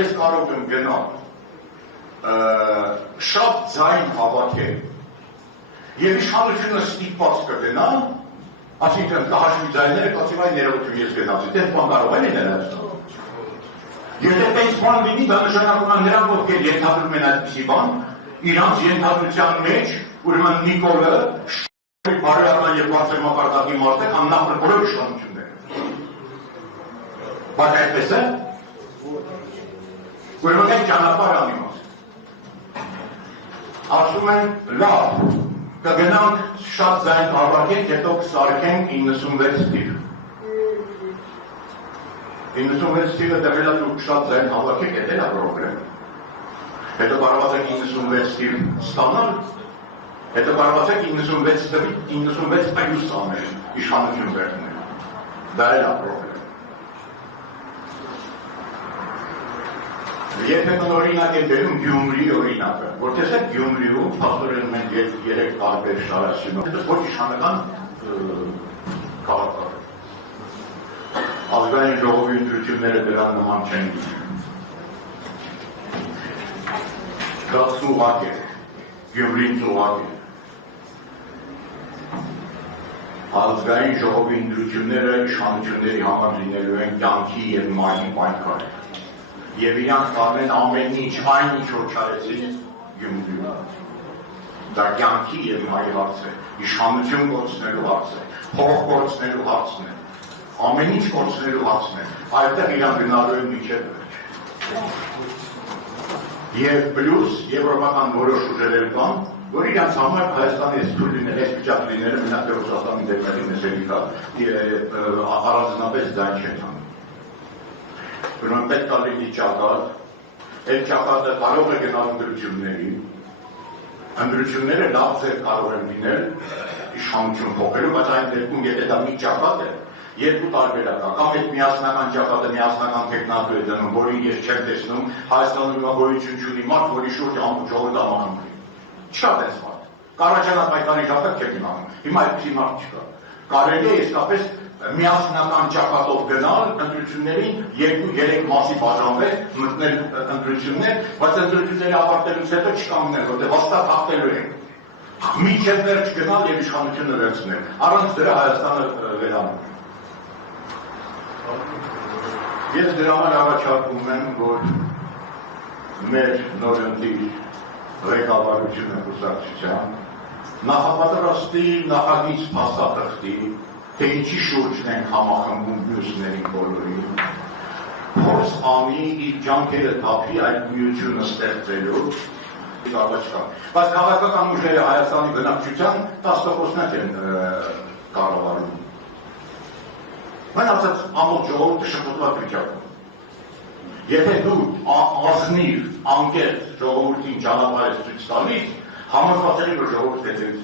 ես կարող եմ գնալ շատ ձայն հավաքել եւ իշխանությունը ստիպված կգնա, այսինքն կհաշվի ձայները, կասի վայ ներողություն ես գնացի, դες բան կարող է լինել այստեղ։ Եթե տենց բան լինի, դա նշանակում է նրանք, ովքեր ենթադրում են այդպիսի բան, իրանց ենթադրության մեջ, ուրեմն Նիկոլը բարոյական եւ բարձր մակարդակի մարդ է, աննախ բոլոր իշխանությունները։ Բայց այդպես է, ուրեմն այդ ճանապարհ անիմաց։ Ասում են լավ, կգնանք շատ ձայն հավաքենք, հետո կսարքենք 96 թիվ։ 96 թիվը դեպելա դուք շատ ձայն հավաքեք, էդ էլ է պրոբլեմ։ Հետո կարողացեք 96 թիվ ստանալ, հետո կարողացեք 96 թվի 96 այուս անել, իշխանություն վերցնել։ Դա էլ է պրոբլեմ։ Երբեմն օրինակ է բերում Գյումրի օրինակը, որ տեսեք Գյումրիում փաստորեն մենք երեք տարբեր շարասյունով, հետո ոչ իշխանական քաղաք կա։ Ազգային ժողովի ընտրությունները դրան նման չեն գիտում։ Դա ծուղակ է, Գյումրին ծուղակ է։ Ազգային ժողովի ընտրությունները իշխանությունների համար լինելու են կյանքի և մահի պայքար։ Եվ իրանք կարեն ամեն ինչ, այն ինչ որ չարեցին Գյումրիում։ Դա կյանքի և մահի հարց է, իշխանություն կորցնելու հարց է, փող կորցնելու հարցն է, ամեն ինչ կորցնելու հարցն է, այդտեղ իրանք գնալու են մինչև վերջ։ Եվ պլյուս եվրոպական որոշ ուժերեր կան, որ իրանք համար Հայաստանի այս թույլ լինել, այս վիճակ լինելը մենակ Ռուսաստանի դեպքերի մեսելիկա առանձնապես ձայն չեն անում։ Ուրեմն պետք է լինի ճակատ, այդ ճակատը կարող է գնալ ընտրությունների, ընտրությունները լավ ձեր կարող են լինել իշխանություն փոխելու, բայց այն դեպքում եթե դա մի ճակատ է, երկու տարբերակ է, կամ այդ միասնական ճակատը միասնական տեխնատու է դնում, որին ես չեմ տեսնում, Հայաստանում գոյություն չունի մարդ, որի շուրջ ամբողջ ժողովուրդ համախմբվի։ Չկա դες մարդ։ Կառաջանակ պայքարի ժամանակ չեք իմանում։ Հիմա այդպիսի մարդ չկա։ Կարելի է իսկապես միասնական ճակատով գնալ ընտրություններին, 2-3 մասի բաժանվել, մտնել ընտրություններ, բայց ընտրությունների ավարտելուց հետո չկանգնել, որտեղ հաստատ հաղթելու են։ Մինչև վերջ գնալ եւ իշխանությունը վերցնել։ Առանց դրա Հայաստանը վերանում։ Ես դրա համար առաջարկում եմ, որ մեր նորընտիր ղեկավարությունը կուսակցության նախապատրաստի, նախագիծ փաստաթղթի, թե ինչի շուրջն են համախմբում մյուսներին բոլորին, փորձ անի իր ջանքերը թափի այդ միությունը ստեղծելու առաջկա։ Բայց քաղաքական ուժերը Հայաստանի բնակչության 10%-ն են կառավարում։ Մեն ասած ամբողջ ժողովուրդը շփոթված վիճակում։ Եթե դու ազնիվ, անկեղծ ժողովրդին ճանապարհ ես ցույց տալիս, համոզված եմ, որ ժողովուրդը դեռ